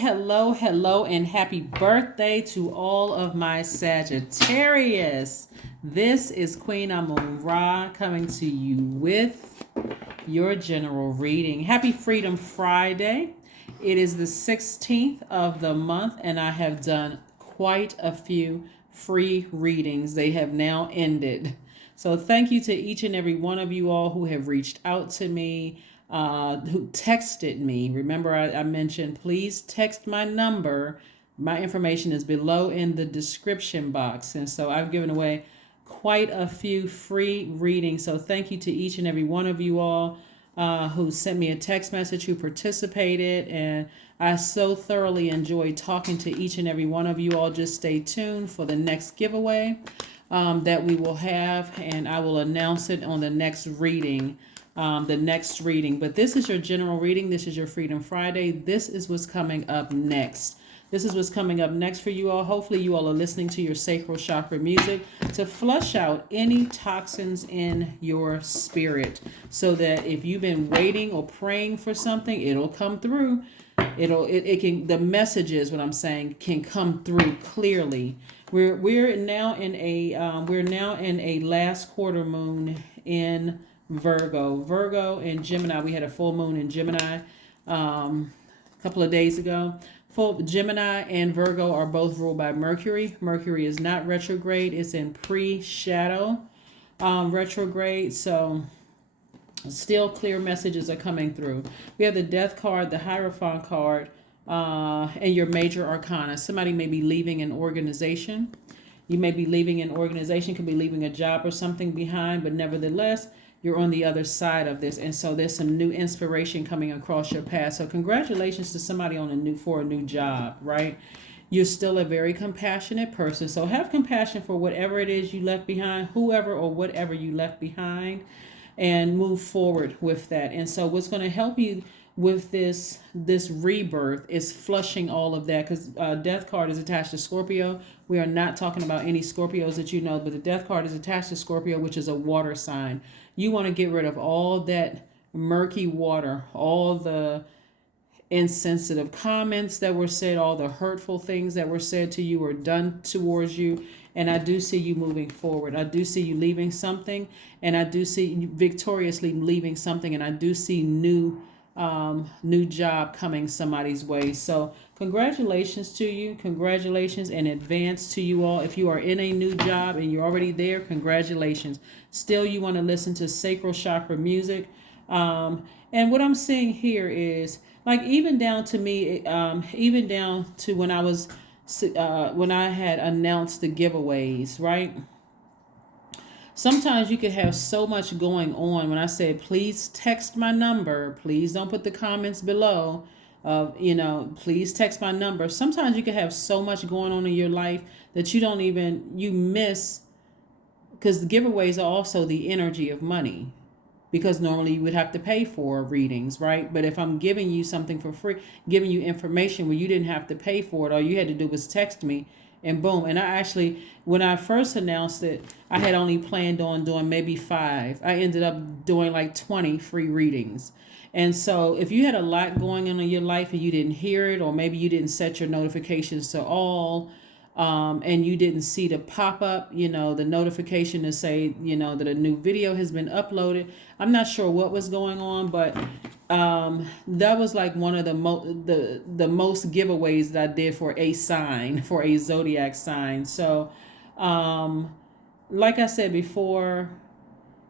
hello, and happy birthday to all of my Sagittarius. This is Queen Amun Ra coming to you with your general reading. Happy Freedom Friday. It is the 16th of the month, and I have done quite a few free readings. They have now ended. So thank you to each and every one of you all who have reached out to me, who texted me. Remember, I mentioned, please text my number. My information is below in the description box. And so I've given away quite a few free readings. So thank you to each and every one of you all who sent me a text message, who participated. And I so thoroughly enjoyed talking to each and every one of you all. Just stay tuned for the next giveaway that we will have, and I will announce it on the next reading. But this is your general reading. This is your Freedom Friday. This is what's coming up next. This is what's coming up next for you all. Hopefully you all are listening to your sacral chakra music to flush out any toxins in your spirit, so that if you've been waiting or praying for something, it'll come through. The messages, what I'm saying, can come through clearly. We're now in a last quarter moon in Virgo and Gemini. We had a full moon in Gemini a couple of days ago. Full Gemini and Virgo are both ruled by Mercury. Mercury is not retrograde; it's in pre-shadow retrograde. So still clear messages are coming through. We have the Death card, the Hierophant card, and your major arcana. Somebody may be leaving an organization. You may be leaving an organization, could be leaving a job or something behind, but nevertheless, you're on the other side of this. And so there's some new inspiration coming across your path. So congratulations to somebody for a new job, right? You're still a very compassionate person. So have compassion for whatever it is you left behind, whoever or whatever you left behind, and move forward with that. And so what's going to help you with this rebirth is flushing all of that, because Death card is attached to Scorpio. We are not talking about any Scorpios that you know, but the Death card is attached to Scorpio, which is a water sign. You want to get rid of all that murky water, all the insensitive comments that were said, all the hurtful things that were said to you or done towards you. And I do see you moving forward. I do see you leaving something, and I do see you victoriously leaving something, and I do see new job coming somebody's way. So congratulations to you. Congratulations in advance to you all. If you are in a new job and you're already there, congratulations. Still, you want to listen to sacral chakra music. And what I'm seeing here is, like, even down to me, even down to when I had announced the giveaways, right? Sometimes you could have so much going on. When I said, please text my number, please don't put the comments below. Please text my number. Sometimes you could have so much going on in your life that you miss, because the giveaways are also the energy of money. Because normally you would have to pay for readings, right? But if I'm giving you something for free, giving you information where you didn't have to pay for it, all you had to do was text me, and boom. And I actually, when I first announced it, I had only planned on doing maybe 5. I ended up doing like 20 free readings. And so if you had a lot going on in your life and you didn't hear it, or maybe you didn't set your notifications to all, and you didn't see the pop-up, the notification to say, that a new video has been uploaded. I'm not sure what was going on, but that was like one of the most giveaways that I did for a sign, for a Zodiac sign. So, like I said before,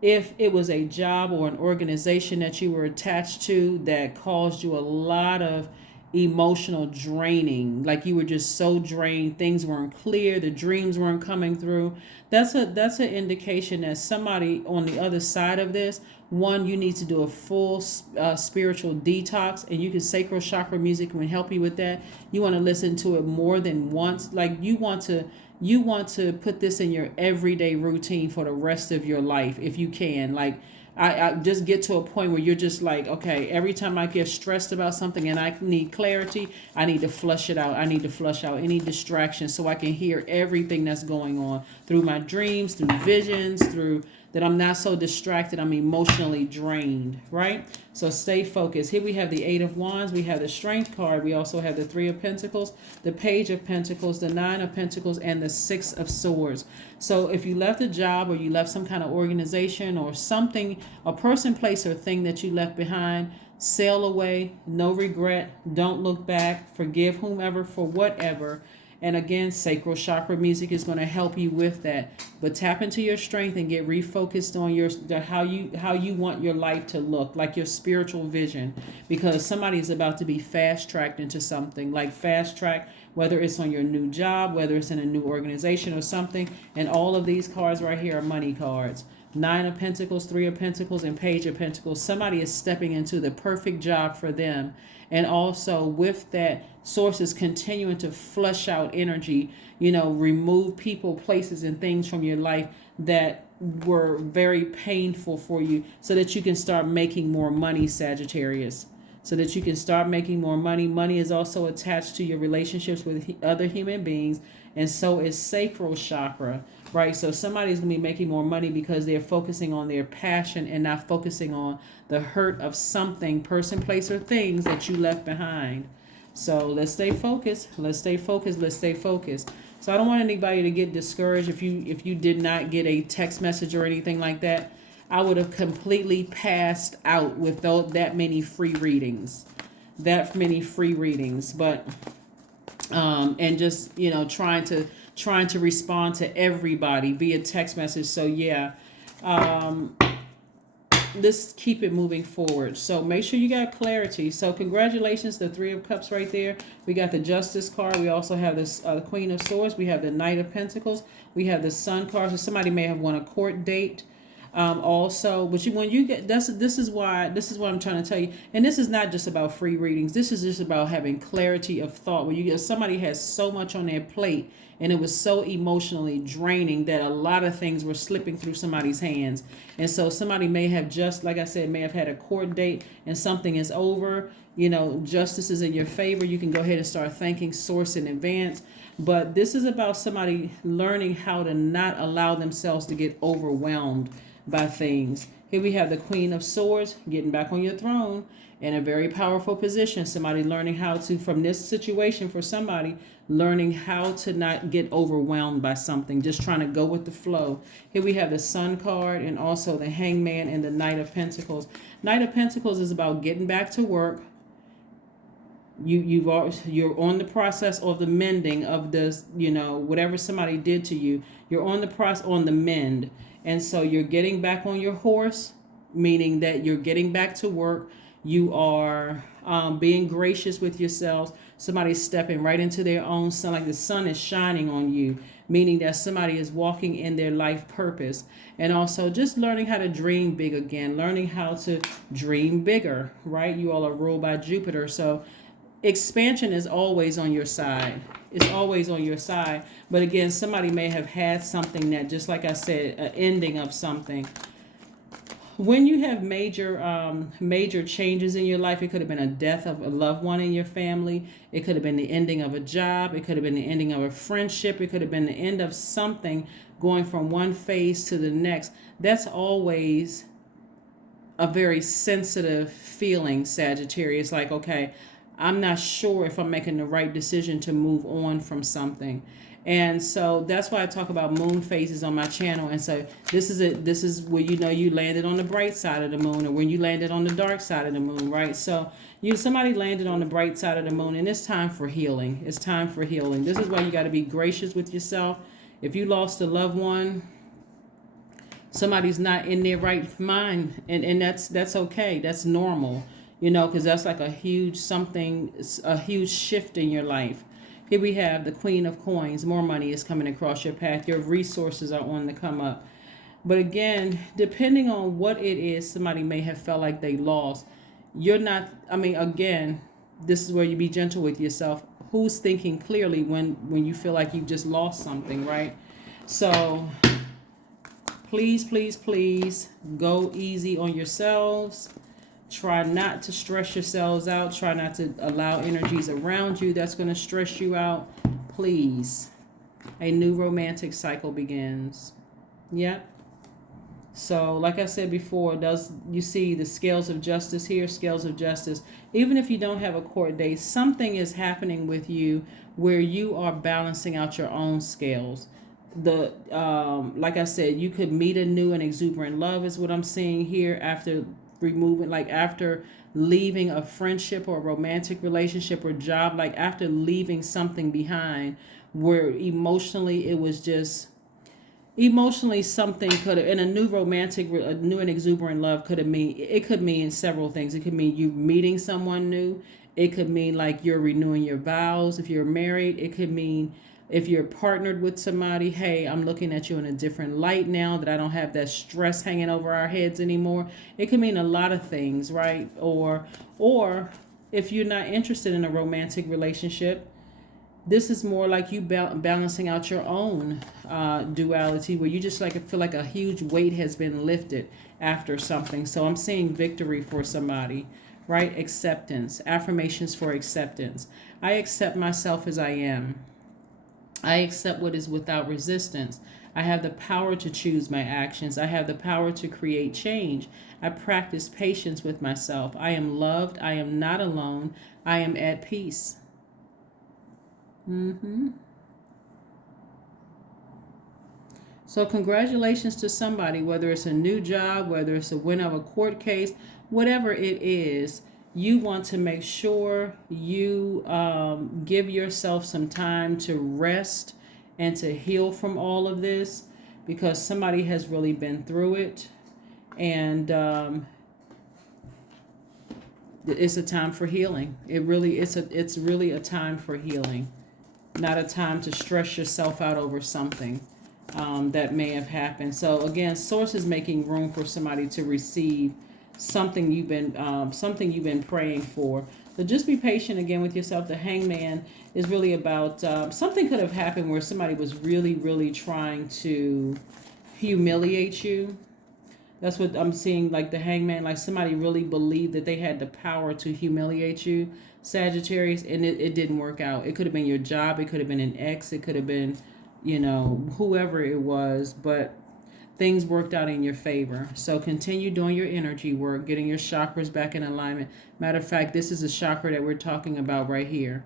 if it was a job or an organization that you were attached to that caused you a lot of emotional draining, like you were just so drained, things weren't clear, the dreams weren't coming through, that's an indication that somebody on the other side of this, one, you need to do a full spiritual detox, and you can sacral chakra music can help you with that. You want to listen to it more than once. Like you want to put this in your everyday routine for the rest of your life if you can. Like I just get to a point where you're just like, okay, every time I get stressed about something and I need clarity, I need to flush it out. I need to flush out any distractions so I can hear everything that's going on through my dreams, through visions, through that I'm not so distracted, I'm emotionally drained, right? So stay focused. Here we have the Eight of Wands, we have the Strength card, we also have the Three of Pentacles, the Page of Pentacles, the Nine of Pentacles, and the Six of Swords. So if you left a job or you left some kind of organization or something, a person, place, or thing that you left behind, sail away, no regret, don't look back, forgive whomever for whatever. And again, sacral chakra music is going to help you with that. But tap into your strength and get refocused on how you want your life to look, like your spiritual vision. Because somebody is about to be fast-tracked into something, like fast-track, whether it's on your new job, whether it's in a new organization or something. And all of these cards right here are money cards. Nine of Pentacles, Three of Pentacles, and Page of Pentacles. Somebody is stepping into the perfect job for them. And also with that, source is continuing to flush out energy, remove people, places, and things from your life that were very painful for you so that you can start making more money, Sagittarius. So that you can start making more money. Money is also attached to your relationships with other human beings, and so is sacral chakra, right? So somebody's going to be making more money because they're focusing on their passion and not focusing on the hurt of something, person, place, or things that you left behind. So let's stay focused. Let's stay focused. Let's stay focused. So I don't want anybody to get discouraged if you did not get a text message or anything like that. I would have completely passed out with that many free readings. But and just trying to respond to everybody via text message. So yeah, let's keep it moving forward. So make sure you got clarity. So congratulations, the Three of Cups right there. We got the Justice card. We also have this the Queen of Swords. We have the Knight of Pentacles. We have the Sun card. So somebody may have won a court date. Also, but when you get this is what I'm trying to tell you, and this is not just about free readings. This is just about having clarity of thought. When somebody has so much on their plate and it was so emotionally draining that a lot of things were slipping through somebody's hands, and so somebody may have, just like I said, may have had a court date and something is over. Justice is in your favor. You can go ahead and start thanking source in advance. But this is about somebody learning how to not allow themselves to get overwhelmed by things. Here we have the Queen of Swords, getting back on your throne in a very powerful position. Somebody learning how to, from this situation, for somebody learning how to not get overwhelmed by something, just trying to go with the flow. Here we have the Sun card and also the Hangman and the Knight of Pentacles. Knight of Pentacles is about getting back to work. You're on the process of the mending of this, whatever somebody did to you. You're on the mend. And so you're getting back on your horse, meaning that you're getting back to work. You are being gracious with yourselves. Somebody's stepping right into their own sun, like the sun is shining on you, meaning that somebody is walking in their life purpose. And also just learning how to dream big again, learning how to dream bigger, right? You all are ruled by Jupiter. So expansion is always on your side. It's always on your side. But again, somebody may have had something that, just like I said, an ending of something. When you have major changes in your life, it could have been a death of a loved one in your family. It could have been the ending of a job. It could have been the ending of a friendship. It could have been the end of something, going from one phase to the next. That's always a very sensitive feeling, Sagittarius. Like, okay, I'm not sure if I'm making the right decision to move on from something. And so that's why I talk about moon phases on my channel. And so this is where you landed on the bright side of the moon, or when you landed on the dark side of the moon, right? So somebody landed on the bright side of the moon, and it's time for healing. It's time for healing. This is why you got to be gracious with yourself. If you lost a loved one, somebody's not in their right mind, and that's okay. That's normal, because that's like a huge shift in your life. Here we have the Queen of Coins. More money is coming across your path. Your resources are on the come up. But again, depending on what it is, somebody may have felt like they lost. Again, this is where you be gentle with yourself. Who's thinking clearly when you feel like you've just lost something, right? So please, please, please go easy on yourselves. Try not to stress yourselves out. Try not to allow energies around you that's going to stress you out. Please. A new romantic cycle begins. Yep. So, like I said before, does you see the scales of justice here? Scales of justice. Even if you don't have a court date, something is happening with you where you are balancing out your own scales. The like I said, you could meet a new and exuberant love is what I'm seeing here after removing, like after leaving a friendship or romantic relationship or job, like after leaving something behind where emotionally it was just emotionally something could have, in a new romantic, a new and exuberant love could have mean, it could mean several things. It could mean you meeting someone new. It could mean like you're renewing your vows if you're married. It could mean if you're partnered with somebody, hey, I'm looking at you in a different light now that I don't have that stress hanging over our heads anymore. It could mean a lot of things, right? Or if you're not interested in a romantic relationship, this is more like you balancing out your own duality, where you just like feel like a huge weight has been lifted after something. So I'm seeing victory for somebody, right? Acceptance, affirmations for acceptance. I accept myself as I am. I accept what is without resistance. I have the power to choose my actions. I have the power to create change. I practice patience with myself. I am loved. I am not alone. I am at peace. So congratulations to somebody, whether it's a new job, whether it's a win of a court case, whatever it is, you want to make sure you give yourself some time to rest and to heal from all of this, because somebody has really been through it. And it's a time for healing. It's really a time for healing, not a time to stress yourself out over something that may have happened. So again, source is making room for somebody to receive something you've been praying for. So just be patient again with yourself. The Hangman is really about something could have happened where somebody was really, really trying to humiliate you. That's what I'm seeing, like the Hangman, like somebody really believed that they had the power to humiliate you, Sagittarius, and it didn't work out. It could have been your job. It could have been an ex. It could have been, whoever it was, but things worked out in your favor. So continue doing your energy work, getting your chakras back in alignment. Matter of fact, this is a chakra that we're talking about right here,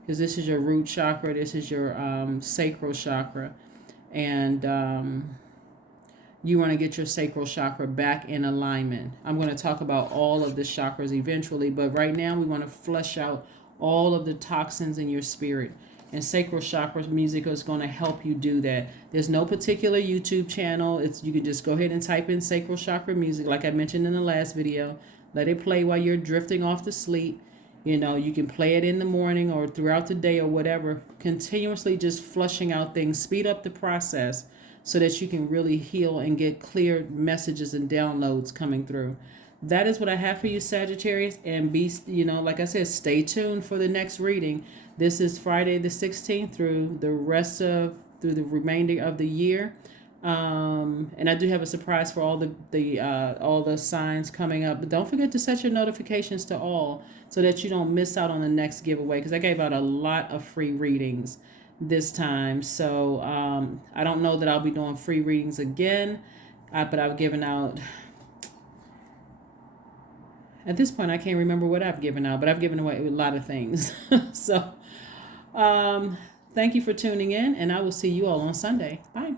because this is your root chakra. This is your sacral chakra. And you want to get your sacral chakra back in alignment. I'm going to talk about all of the chakras eventually, but right now we want to flush out all of the toxins in your spirit. And sacral chakra music is going to help you do that. There's no particular YouTube channel. You can just go ahead and type in sacral chakra music, like I mentioned in the last video. Let it play while you're drifting off to sleep. You can play it in the morning or throughout the day or whatever. Continuously just flushing out things. Speed up the process so that you can really heal and get clear messages and downloads coming through. That is what I have for you, Sagittarius. And like I said, stay tuned for the next reading. This is Friday the 16th through the remainder of the year. And I do have a surprise for all the signs coming up. But don't forget to set your notifications to all so that you don't miss out on the next giveaway, because I gave out a lot of free readings this time. So I don't know that I'll be doing free readings again, but I've given out, at this point I can't remember what I've given out, but I've given away a lot of things. So thank you for tuning in, and I will see you all on Sunday. Bye.